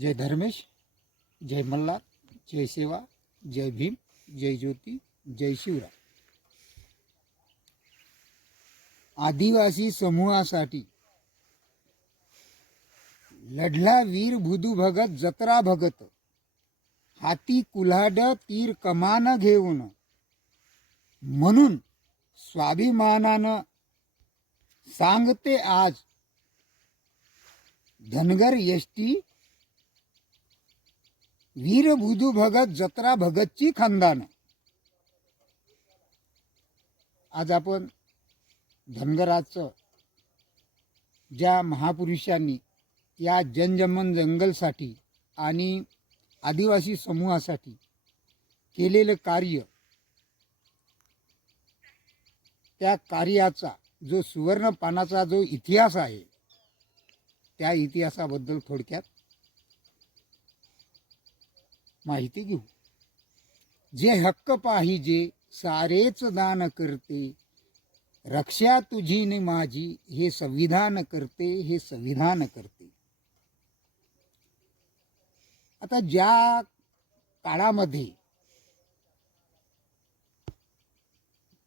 जय धर्मेश जय मल्हार जय सेवा जय भीम जय ज्योती जय शिवराय. आदिवासी समूहासाठी लढला वीर भुदू भगत जत्रा भगत. हाती कुल्हाड तीर कमान घेऊन. म्हणून स्वाभिमानानं सांगते आज धनगर यष्टी वीरभुजू भगत जत्रा भगतची खानदान. आज आपण धनगराचं ज्या महापुरुषांनी या जनजमन जंगलसाठी आणि आदिवासी समूहासाठी केलेलं कार्य त्या कार्याचा जो सुवर्ण पानाचा जो इतिहास आहे त्या इतिहासाबद्दल थोडक्यात माहिती घेऊ. जे हक्क पाहिजे सारेच दान करते. रक्षा तुझी माझी हे संविधान करते हे संविधान करते. आता ज्या काळामध्ये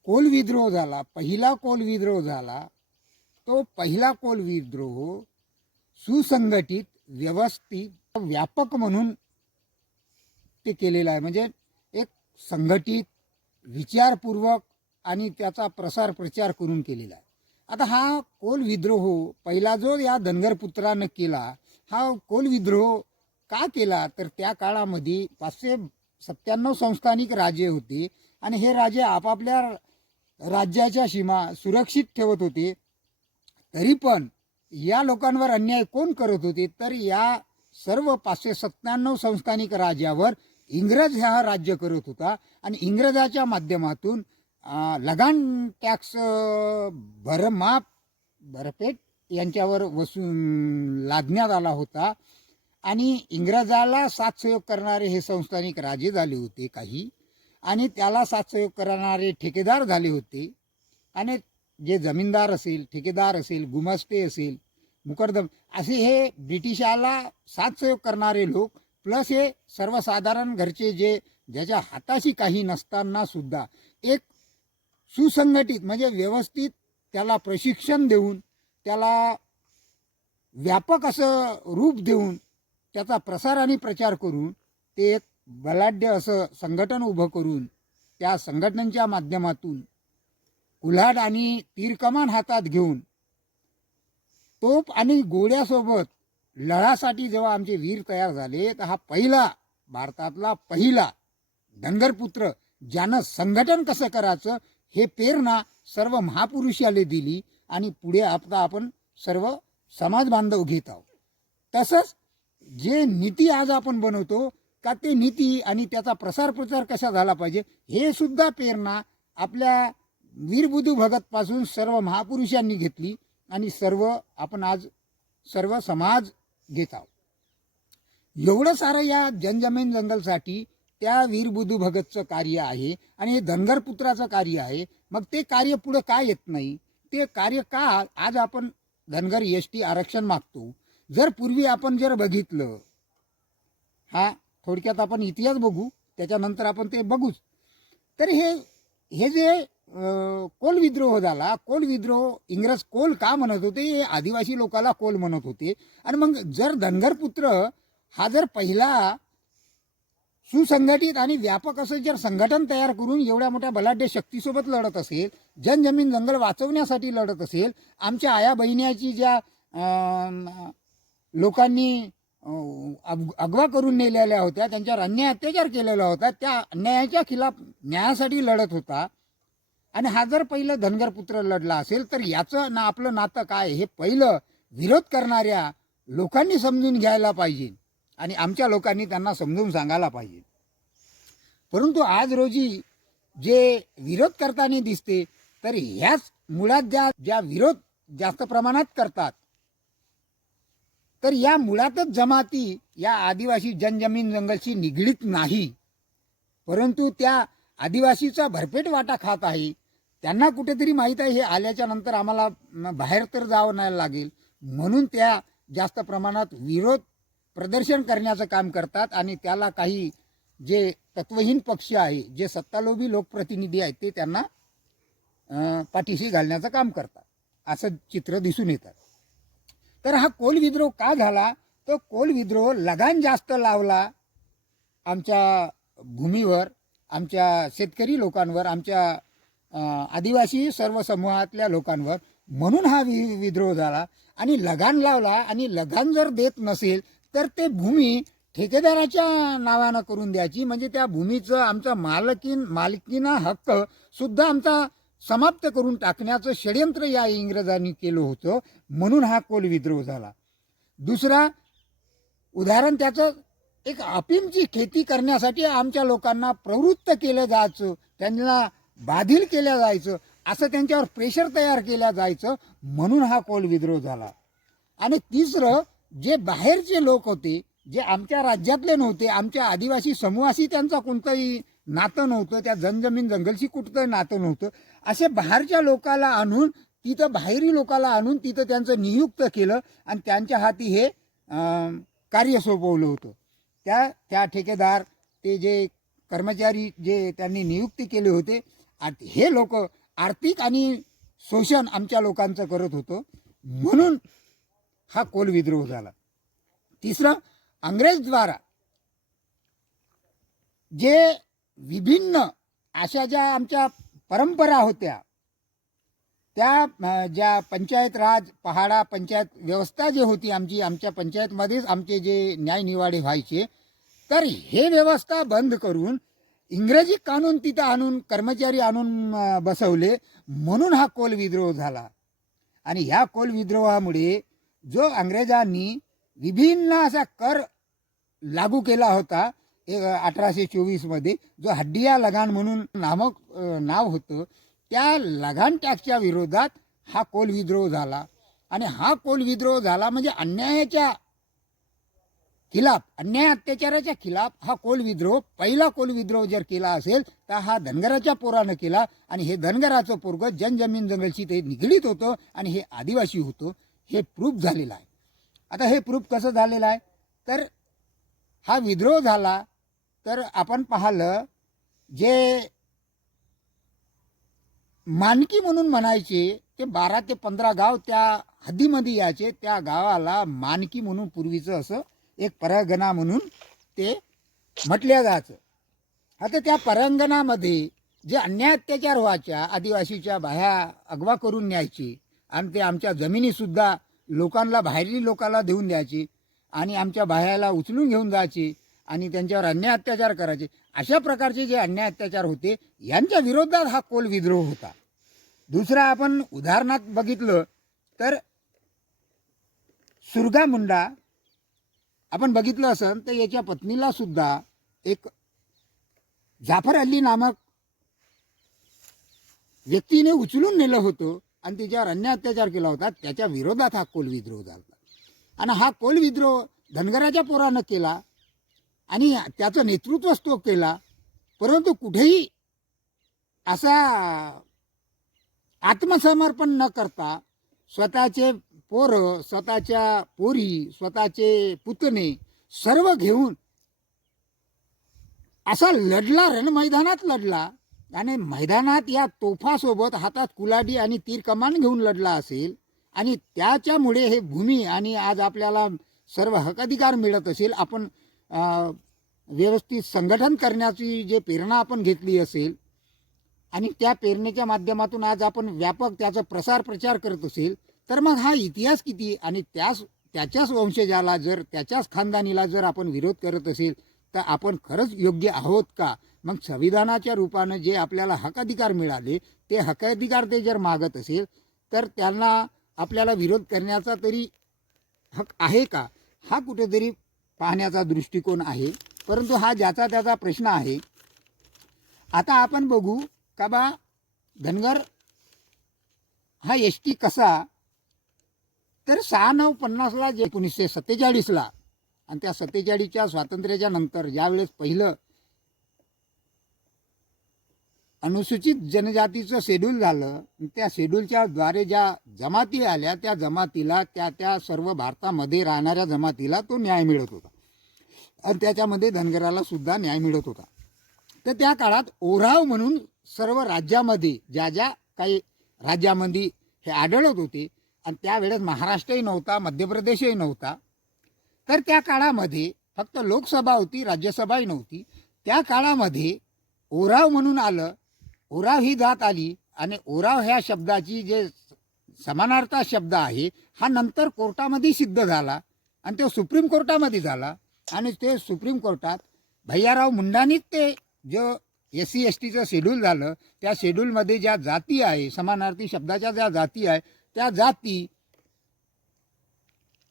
कोल विद्रोह झाला पहिला कोल विद्रोह झाला तो पहिला कोल विद्रोह सुसंघटित व्यवस्थित व्यापक म्हणून ते केलेलं आहे. म्हणजे एक संघटित विचारपूर्वक आणि त्याचा प्रसार प्रचार करून केलेला आहे. आता हा कोल विद्रोह पहिला जो या धनगर पुत्रानं केला हा कोल विद्रोह का केला? तर त्या काळामध्ये पाचशे सत्त्याण्णव संस्थानिक राजे होते आणि हे राजे आपापल्या राज्याच्या सीमा सुरक्षित ठेवत होते. तरी पण या लोकांवर अन्याय कोण करत होते? तर या सर्व पाचशे सत्त्याण्णव संस्थानिक राजावर इंग्रज हा राज्य करत होता आणि इंग्रजाच्या माध्यमातून लगान टॅक्स भरमाप भरपेट यांच्यावर वसू लादण्यात आला होता. आणि इंग्रजाला साथ सहयोग करणारे हे संस्थानिक राजे झाले होते काही. आणि त्याला साथ सहयोग करणारे ठेकेदार झाले होते. आणि जे जमीनदार असेल ठेकेदार असेल गुमस्ते असेल मुकरदम असे हे ब्रिटिशाला साथ सहयोग करणारे लोक प्लस हे सर्वसाधारण घरचे जे ज्याच्या हाताशी काही नसताना सुद्धा एक सुसंघटित म्हणजे व्यवस्थित त्याला प्रशिक्षण देऊन त्याला व्यापक असं रूप देऊन त्याचा प्रसार आणि प्रचार करून ते एक बलाढ्य असं संघटन उभं करून त्या संघटनेच्या माध्यमातून कुल्हाड आणि तीरकमान हातात घेऊन तोप आणि गोळ्यासोबत लढासाठी जेव्हा आमचे वीर तयार झाले तर हा पहिला भारतातला पहिला धनगरपुत्र ज्यानं संघटन कसं करायचं हे प्रेरणा सर्व महापुरुषाला दिली आणि पुढे आता आपण सर्व समाज बांधव घेत आहोत. तसंच जे नीती आज आपण बनवतो का ते नीती आणि त्याचा प्रसार प्रचार कसा झाला पाहिजे हे सुद्धा प्रेरणा आपल्या वीरबुधू भगतपासून सर्व महापुरुषांनी घेतली आणि सर्व आपण आज सर्व समाज घेत आहोत एवढं सारं या जनजमीन जंगलसाठी त्या वीरबुधू भगतचं कार्य आहे आणि हे धनगर पुत्राचं कार्य आहे. मग ते कार्य पुढं का येत नाही? ते कार्य का आज आपण धनगर एस टी आरक्षण मागतो? जर पूर्वी आपण जर बघितलं हा थोडक्यात आपण इतिहास बघू त्याच्यानंतर आपण ते बघूच. तर हे हे जे कोल विद्रोह झाला. कोल विद्रोह इंग्रज कोल का म्हणत होते? हे आदिवासी लोकाला कोल म्हणत होते. आणि मग जर धनगर पुत्र हा जर पहिला सुसंघटित आणि व्यापक असं जर संघटन तयार करून एवढ्या मोठ्या बलाढ्य शक्तीसोबत लढत असेल जनजमीन जंगल वाचवण्यासाठी लढत असेल आमच्या आया बहिण्याची ज्या लोकांनी अग- अगवा करून नेलेल्या होत्या त्यांच्यावर अन्याय अत्याचार केलेला होता त्या अन्यायाच्या खिलाफ न्यायासाठी लढत होता. आणि हा जर पहिलं धनगर पुत्र लढला असेल तर याचं ना आपलं नातं काय हे पहिलं विरोध करणाऱ्या लोकांनी समजून घ्यायला पाहिजे. आणि आमच्या लोकांनी त्यांना समजून सांगायला पाहिजे. परंतु आज रोजी जे विरोध करताना दिसते तर ह्याच मुळात ज्या ज्या विरोध जास्त प्रमाणात करतात तर या मुळातच जमाती या आदिवासी जनजमीन जंगलशी निगडीत नाही. परंतु त्या आदिवासीचा भरपेट वाटा खात आहे. त्यांना कुठेतरी माहीत आहे हे आल्याच्यानंतर आम्हाला बाहेर तर जावं नाही लागेल. म्हणून त्या जास्त प्रमाणात विरोध प्रदर्शन करण्याचं काम करतात आणि त्याला काही जे तत्वहीन पक्ष आहे जे सत्तालोभी लोकप्रतिनिधी आहेत ते त्यांना पाठीशी घालण्याचं काम करतात. असं चित्र दिसून येतात तर हा कोल विद्रोह का झाला? तर कोल विद्रोह लगान जास्त लावला आमच्या भूमीवर आमच्या शेतकरी लोकांवर आमच्या आदिवासी सर्व समूहातल्या लोकांवर म्हणून हा वि विद्रोह झाला आणि लगान लावला आणि लगान जर देत नसेल तर ते भूमी ठेकेदाराच्या नावानं करून द्यायची. म्हणजे त्या भूमीचं आमचा मालकीन मालकीना हक्क सुद्धा आमचा समाप्त करून टाकण्याचं षडयंत्र या इंग्रजांनी केलं होतं. म्हणून हा कोल विद्रोह झाला. दुसरा उदाहरण त्याचं एक अफीमची खेती करण्यासाठी आमच्या लोकांना प्रवृत्त केलं जायचं. त्यांना बाधिल केल्या जायचं असं त्यांच्यावर प्रेशर तयार केल्या जायचं म्हणून हा कोल विद्रोह झाला. आणि तिसरं जे बाहेरचे लोक होते जे आमच्या राज्यातले नव्हते आमच्या आदिवासी समूहाशी त्यांचा कोणतंही नातं नव्हतं त्या जनजमीन जंगलशी कुठतंही नातं नव्हतं असे बाहेरच्या लोकाला आणून तिथं बाहेरी लोकाला आणून तिथं त्यांचं नियुक्त केलं आणि त्यांच्या हाती हे कार्य सोपवलं होतं. त्या त्या ठेकेदार ते जे कर्मचारी जे त्यांनी नियुक्ती केले होते आत- हे लोक आर्थिक आणि शोषण आमच्या लोकांचं करत होतं. म्हणून हा कोल विद्रोह झाला. तिसरं अंग्रेजद्वारा जे विभिन्न अशा ज्या आमच्या परंपरा होत्या त्या ज्या पंचायत राज पहाडा पंचायत व्यवस्था जी होती आमची आमच्या पंचायतमध्येच आमचे जे न्यायनिवाडे व्हायचे तर हे व्यवस्था बंद करून इंग्रजी कानून तिथं आणून कर्मचारी आणून बसवले म्हणून हा कोल विद्रोह झाला. आणि ह्या कोल विद्रोहामुळे जो अंग्रेजांनी विभिन्न असा कर लागू केला होता अठराशे चोवीसमध्ये जो हड्डिया लगान म्हणून नामक नाव होतं त्या लगान टॅक्सच्या विरोधात हा कोल विद्रोह झाला. आणि हा कोल विद्रोह झाला म्हणजे अन्यायाच्या खिलाफ. अन्याय अत्याचाराच्या खिलाफ हा कोल विद्रोह पहिला कोल विद्रोह जर केला असेल तर हा धनगराच्या पोरानं केला आणि हे धनगराचं पोरग जनजमीन जंगलशी ते निगडीत होतं आणि हे आदिवासी होतं. हे प्रूफ झालेलं आहे. आता हे प्रूफ कसं झालेलं आहे? तर हा विद्रोह झाला तर आपण पाहिलं जे मानकी म्हणून म्हणायचे ते बारा ते पंधरा गाव त्या हद्दीमध्ये यायचे. त्या गावाला मानकी म्हणून पूर्वीचं असं एक परगणा म्हणून ते म्हटल्या जायचं. आता त्या परंगणामध्ये जे अन्याय अत्याचार व्हायच्या आदिवासीच्या बाह्या अगवा करून न्यायची आणि ते आमच्या जमिनीसुद्धा लोकांना बाहेरील लोकांना देऊन द्यायची आणि आमच्या बाह्याला उचलून घेऊन जायची आणि त्यांच्यावर अन्याय अत्याचार करायचे. अशा प्रकारचे जे अन्याय अत्याचार होते यांच्या विरोधात हा कोल विद्रोह होता. दुसरा आपण उदाहरणात बघितलं तर सुरगा मुंडा आपण बघितलं असेल तर याच्या पत्नीला सुद्धा एक जाफर अल्ली नामक व्यक्तीने उचलून नेलं होतं आणि तिच्यावर अन्य अत्याचार केला होता. त्याच्या विरोधात हा कोल विद्रोह झाला आणि हा कोल विद्रोह धनगराच्या पोरानं केला आणि त्याचं नेतृत्वच तो केला. परंतु कुठेही असा आत्मसमर्पण न करता स्वतःचे पोरं स्वतःच्या पोरी स्वतःचे पुतणे सर्व घेऊन असा लढला रणमैदानात लढला. आणि मैदानात या तोफासोबत हातात कुलाडी आणि तीर कमान घेऊन लढला असेल. आणि त्याच्यामुळे हे भूमी आणि आज आपल्याला सर्व हकाधिकार मिळत असेल. आपण व्यवस्थित संघटन करण्याची जे प्रेरणा आपण घेतली असेल. आणि त्या प्रेरणेच्या माध्यमातून आज आपण व्यापक त्याचा प्रसार प्रचार करत असेल. तर मग हा इतिहास किती? आणि त्याच त्याच्याच वंशजाला जर त्याच्याच खानदानीला जर आपण विरोध करत असेल तर आपण खरंच योग्य आहोत का? मग संविधानाच्या रूपानं जे आपल्याला हकाधिकार मिळाले ते हकाधिकार ते जर मागत असेल तर त्यांना आपल्याला विरोध करण्याचा तरी हक आहे का? हा कुठेतरी पाहण्याचा दृष्टिकोन आहे. परंतु हा ज्याचा त्याचा प्रश्न आहे. आता आपण बघू का बा धनगर हा एस टी कसा तर सहा नऊ पन्नासला जे एकोणीसशे सत्तेचाळीसला आणि त्या सत्तेचाळीसच्या स्वातंत्र्याच्या नंतर ज्यावेळेस पहिलं अनुसूचित जनजातीचं शेड्यूल झालं त्या शेड्यूलच्या द्वारे ज्या जमाती आल्या त्या जमातीला त्या त्या सर्व भारतामध्ये राहणाऱ्या जमातीला तो न्याय मिळत होता. आणि त्याच्यामध्ये धनगराला सुद्धा न्याय मिळत होता. तर त्या काळात ओराव म्हणून सर्व राज्यामध्ये ज्या ज्या काही राज्यामध्ये हे आढळत होते आणि त्यावेळेस महाराष्ट्रही नव्हता मध्य प्रदेशही नव्हता. तर त्या काळामध्ये फक्त लोकसभा होती राज्यसभाही नव्हती. त्या काळामध्ये ओराव म्हणून आलं ओराव ही जात आली आणि ओराव ह्या शब्दाची जे समानार्था शब्द आहे हा नंतर कोर्टामध्ये सिद्ध झाला आणि तो सुप्रीम कोर्टामध्ये झाला. आणि ते सुप्रीम कोर्टात भैयाराव मुंडानीच ते जो एस सी एस टीचं शेड्यूल झालं त्या शेड्यूलमध्ये ज्या जाती आहे समानार्थी शब्दाच्या ज्या जाती आहे त्या जाती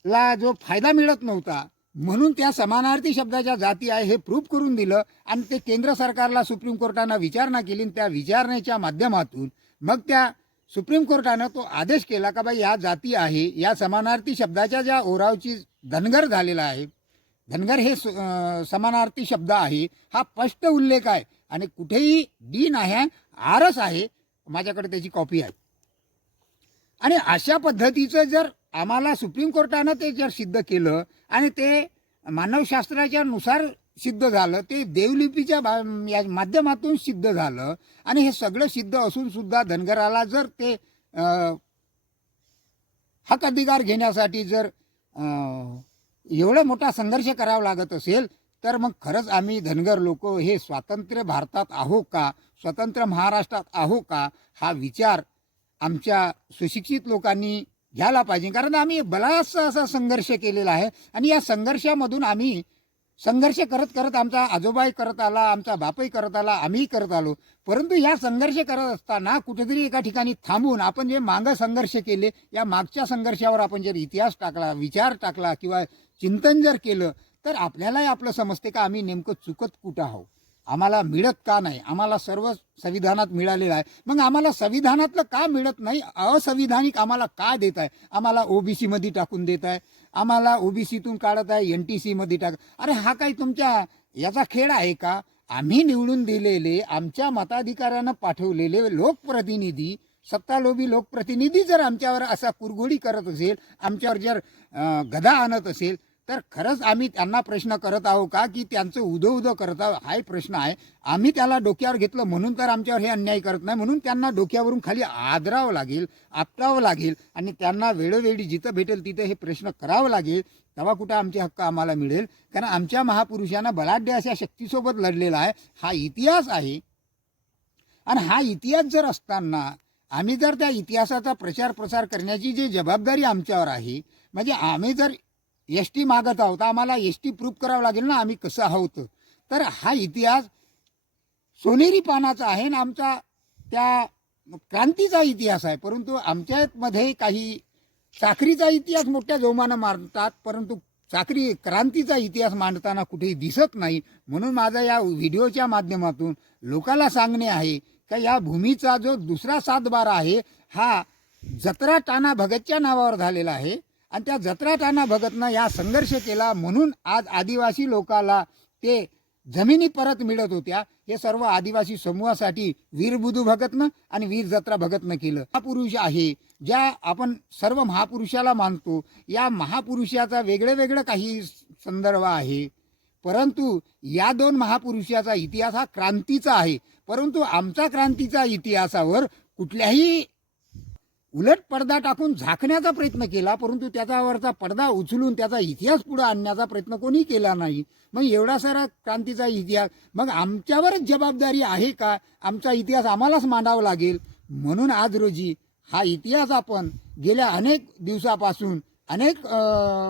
ला जो फायदा मिळत नव्हता म्हणून त्या समानार्थी शब्दाच्या जाती आहे हे प्रूफ करून दिलं आणि ते केंद्र सरकारला सुप्रीम कोर्टानं विचारणा केली आणि त्या विचारणेच्या माध्यमातून मग त्या सुप्रीम कोर्टानं तो आदेश केला का बाई या जाती आहे या समानार्थी शब्दाच्या ज्या ओरावची धनगर झालेला आहे धनगर हे समानार्थी शब्द आहे हा स्पष्ट उल्लेख आहे आणि कुठेही डी नाही आरस आहे माझ्याकडे त्याची कॉपी आहे. आणि अशा पद्धतीचं जर आम्हाला सुप्रीम कोर्टानं ते जर सिद्ध केलं आणि ते मानवशास्त्राच्या नुसार सिद्ध झालं ते देवलिपीच्या या माध्यमातून सिद्ध झालं आणि हे सगळं सिद्ध असून सुद्धा धनगराला जर ते हक अधिकार घेण्यासाठी जर एवढा मोठा संघर्ष करावा लागत असेल तर मग खरंच आम्ही धनगर लोक हे स्वातंत्र्य भारतात आहो का? स्वतंत्र महाराष्ट्रात आहो का? हा विचार आमच्या सुशिक्षित लोकांनी घ्यायला पाहिजे. कारण आम्ही बराचसा असा संघर्ष केलेला आहे आणि या संघर्षामधून आम्ही संघर्ष करत करत आमचा आजोबाही करत आला आमचा बापही करत आला आम्हीही करत आलो. परंतु या संघर्ष करत असताना कुठेतरी एका ठिकाणी थांबून आपण जे मागं संघर्ष केले या मागच्या संघर्षावर आपण जर इतिहास टाकला विचार टाकला किंवा चिंतन जर केलं तर आपल्यालाही आपलं समजते का आम्ही नेमकं चुकत कुठं आहोत? आम्हाला मिळत का नाही? आम्हाला सर्व संविधानात मिळालेलं आहे. मग आम्हाला संविधानातलं का मिळत नाही? असंविधानिक आम्हाला का देत आहे? आम्हाला ओबीसीमध्ये टाकून देत आहे. आम्हाला ओबीसीतून काढत आहे एन टी सीमध्ये टाक. अरे हा काही तुमच्या याचा खेळ आहे का? आम्ही निवडून दिलेले आमच्या मताधिकाऱ्यानं पाठवलेले लोकप्रतिनिधी सत्तालोभी लोकप्रतिनिधी जर आमच्यावर असा कुरघोडी करत असेल आमच्यावर जर गदा आणत असेल तर खरंच आम्ही त्यांना प्रश्न करत आहो का की त्यांचं उदो उदो करत आहो हाही प्रश्न आहे. आम्ही त्याला डोक्यावर घेतलं म्हणून तर आमच्यावर हे अन्याय करत नाही. म्हणून त्यांना डोक्यावरून खाली आदरावं लागेल आपटावं लागेल आणि त्यांना वेळोवेळी जिथं भेटेल तिथं हे प्रश्न करावं लागेल. तेव्हा कुठं आमचे हक्क आम्हाला मिळेल? कारण आमच्या महापुरुषांना बलाढ्य अशा शक्तीसोबत लढलेला आहे. हा इतिहास आहे. आणि हा इतिहास जर असताना आम्ही जर त्या इतिहासाचा प्रचार प्रसार करण्याची जी जबाबदारी आमच्यावर आहे म्हणजे आम्ही जर एस टी मागत आहोत. आम्हाला एस टी प्रूफ करावं लागेल ना आम्ही कसं आहोत. तर हा इतिहास सोनेरी पानाचा आहे ना आमचा त्या क्रांतीचा इतिहास आहे. परंतु आमच्यामध्ये काही चाकरीचा इतिहास मोठ्या जोमानं मांडतात परंतु चाकरी क्रांतीचा इतिहास मांडताना कुठेही दिसत नाही. म्हणून माझा या व्हिडिओच्या माध्यमातून लोकांना सांगणे आहे का या भूमीचा जो दुसरा सातबारा आहे हा जत्रा टाना भगतच्या नावावर झालेला आहे. आणि त्या जत्रा भगतनं या संघर्ष केला म्हणून आज आदिवासी लोकाला ते जमिनी परत मिळत होत्या. हे सर्व आदिवासी समूहासाठी वीर बुधू भगतनं आणि वीर जत्रा भगतनं केलं. महापुरुष आहे. ज्या आपण सर्व महापुरुषाला मानतो या महापुरुषाचा वेगळं वेगळं काही संदर्भ आहे. परंतु या दोन महापुरुषाचा इतिहास हा क्रांतीचा आहे. परंतु आमचा क्रांतीचा इतिहासावर कुठल्याही उलट पडदा टाकून झाकण्याचा प्रयत्न केला परंतु त्याच्यावरचा पडदा उचलून त्याचा इतिहास पुढे आणण्याचा प्रयत्न कोणी केला नाही. मग एवढा सारा क्रांतीचा इतिहास मग आमच्यावरच जबाबदारी आहे का? आमचा इतिहास आम्हालाच मांडावा लागेल. म्हणून आज रोजी हा इतिहास आपण गेल्या अनेक दिवसापासून अनेक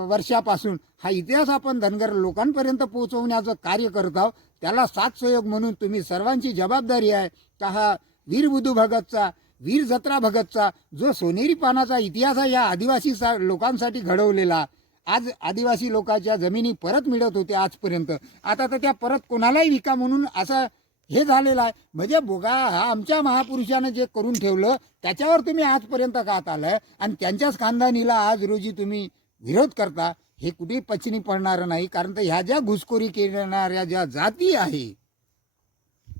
वर्षापासून हा इतिहास आपण धनगर लोकांपर्यंत पोहोचवण्याचं कार्य करत आहोत. त्याला साथ सहयोग म्हणून तुम्ही सर्वांची जबाबदारी आहे. का हा वीरबुधू भगतचा वीर जत्रा भगतचा जो सोनेरी पानाचा इतिहास आहे या आदिवासी सा लोकांसाठी घडवलेला आज आदिवासी लोकांच्या जमिनी परत मिळत होत्या आजपर्यंत. आता तर त्या परत कोणालाही विका म्हणून असं हे झालेलं आहे. म्हणजे बोगा हा आमच्या महापुरुषानं जे करून ठेवलं त्याच्यावर तुम्ही आजपर्यंत कात आलाय आणि त्यांच्याच खानदानीला आज रोजी तुम्ही विरोध करता हे कुठेही पचनी पडणार नाही. कारण तर ह्या ज्या घुसखोरी करणाऱ्या ज्या जाती आहे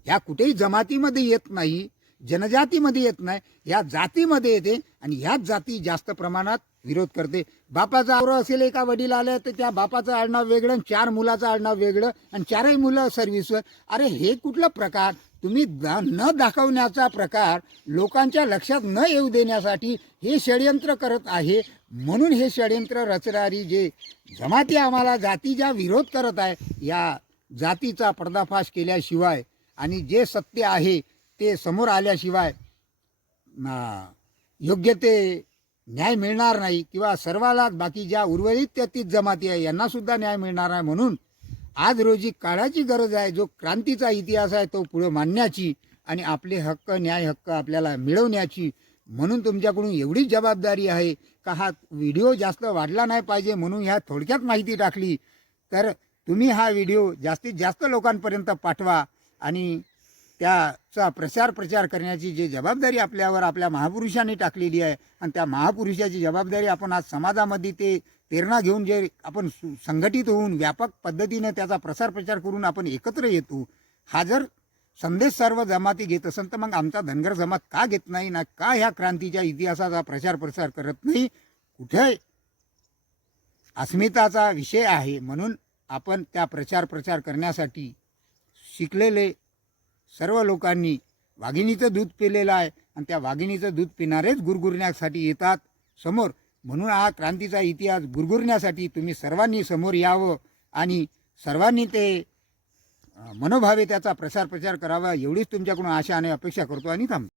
ह्या कुठेही जमातीमध्ये येत नाही. जनजातीमध्ये येत नाही या जातीमध्ये येते आणि ह्याच जाती जास्त प्रमाणात विरोध करते. बापाचा आवरो असेल एका वडील आलं तर त्या बापाचं आडनाव वेगळं आणि चार मुलाचं आडनाव वेगळं आणि चारही मुलं सर्व्हिसवर अरे हे कुठलं प्रकार? तुम्ही न दाखवण्याचा प्रकार लोकांच्या लक्षात न येऊ देण्यासाठी हे षडयंत्र करत आहे. म्हणून हे षडयंत्र रचणारी जे जमाती आम्हाला जातीचा विरोध करत आहे या जातीचा पर्दाफाश केल्याशिवाय आणि जे सत्य आहे ते समोर आल्याशिवाय योग्य ते न्याय मिळणार नाही किंवा सर्वाला बाकी ज्या उर्वरित त्यातीत जमाती आहे यांनासुद्धा न्याय मिळणार आहे म्हणून आज रोजी काळाची गरज आहे जो क्रांतीचा इतिहास आहे तो पुढे मांडण्याची आणि आपले हक्क न्याय हक्क आपल्याला मिळवण्याची म्हणून तुमच्याकडून एवढीच जबाबदारी आहे का हा व्हिडिओ जास्त वाढला नाही पाहिजे म्हणून ह्या थोडक्यात माहिती टाकली. तर तुम्ही हा व्हिडिओ जास्तीत जास्त लोकांपर्यंत पाठवा आणि त्याचा प्रचार प्रचार करण्याची जी जबाबदारी आपल्यावर आपल्या महापुरुषांनी टाकलेली आहे आणि त्या महापुरुषाची जबाबदारी आपण आज समाजामध्ये ते प्रेरणा घेऊन जे आपण सु- संघटित होऊन व्यापक पद्धतीनं त्याचा प्रसार प्रचार करून आपण एकत्र येतो हा जर संदेश सर्व जमाती घेत असेल तर मग आमचा धनगर जमात का घेत नाही ना का ह्या क्रांतीच्या इतिहासाचा प्रचार प्रसार करत नाही? कुठे अस्मिताचा विषय आहे म्हणून आपण त्या प्रचार प्रचार करण्यासाठी शिकलेले सर्व लोकांनी वाघिणीचं दूध पिलेलं आहे. आणि त्या वाघिणीचं दूध पिणारेच गुरगुरण्यासाठी येतात समोर. म्हणून हा क्रांतीचा इतिहास गुरगुरण्यासाठी तुम्ही सर्वांनी समोर यावं. आणि सर्वांनी ते मनोभावे त्याचा प्रसार प्रचार करावा. एवढीच तुमच्याकडून आशा आणि अपेक्षा करतो आणि थांबतो.